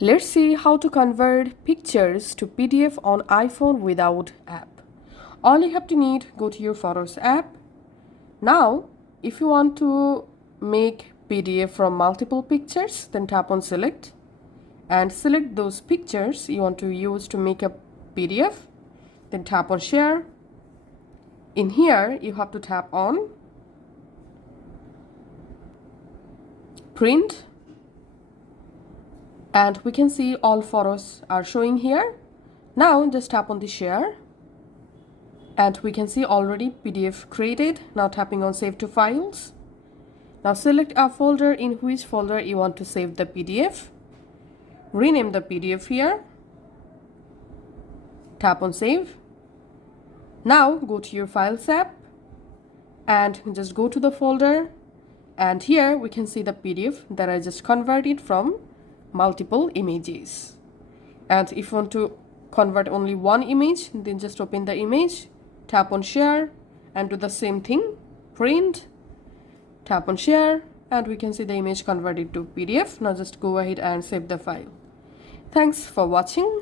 Let's see how to convert pictures to PDF on iPhone without app. All you have to need, go to your Photos app. Now, if you want to make PDF from multiple pictures, then tap on select and select those pictures you want to use to make a PDF. Then tap on share. In here, you have to tap on print. And we can see all photos are showing here. Now just tap on the share and we can see already PDF created. Now tapping on save to files. Now select a folder in which folder you want to save the PDF. Rename the PDF here. Tap on save. Now go to your files app and just go to the folder, and here we can see the PDF that I just converted from multiple images. And if you want to convert only one image, then just open the image, tap on share and do the same thing, print, tap on share, and we can see the image converted to PDF. Now just go ahead and save the file. Thanks for watching.